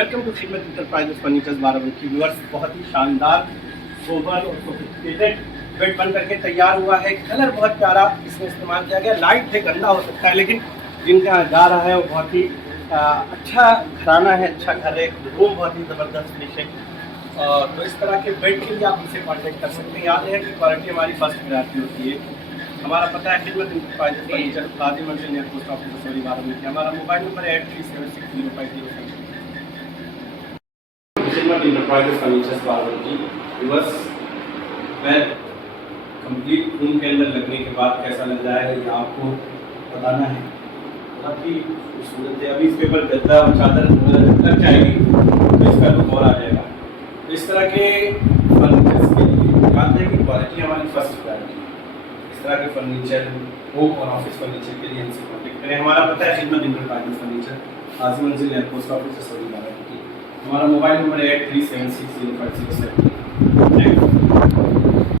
Welcome to खिदमत enterprises furnitures Barabanki. Viewers, बहुत ही शानदार सोबर और सोफिस्टिकेटेड बेड बन करके तैयार हुआ है। कलर बहुत प्यारा इसमें इस्तेमाल किया गया। लाइट से गंदा हो सकता है, लेकिन जिनका जा रहा है वो बहुत ही अच्छा घराना है, अच्छा घर है, रूम बहुत ही ज़बरदस्त फिनिशिंग। तो इस तरह के बेड के लिए आप हमसे कॉन्टेक्ट कर सकते हैं। याद है कि क्वालिटी हमारी फर्स्ट प्रायोरिटी होती है। हमारा पता है खिदमत इंटरप्राइजेस फर्नीचर, गाजी मंजिल near post office sorry Barabanki. हमारा मोबाइल नंबर है 83760507। खिदमत इंटरप्राइजेस फर्नीचर्स बाराबंकी। व्यूअर्स, मैं कंप्लीट रूम के अंदर लगने के बाद कैसा लग रहा है ये आपको बताना है। बहुत ही खूबसूरत है। अभी इस पेपर गद्दा और चादर लग जाएगी तो इसका लुक और आ जाएगा। तो इस तरह के फर्नीचर्स के लिए याद है कि क्वालिटी हमारी फर्स्ट प्रायोरिटी है। इस तरह के फर्नीचर होम और ऑफिस फर्नीचर के लिए हमसे कॉन्टेक्ट करें। हमारा पता है खिदमत इंटरप्राइजेस फर्नीचर, गाजी मंजिल near post office sorry Barabanki. हमारा मोबाइल नंबर है 83760507।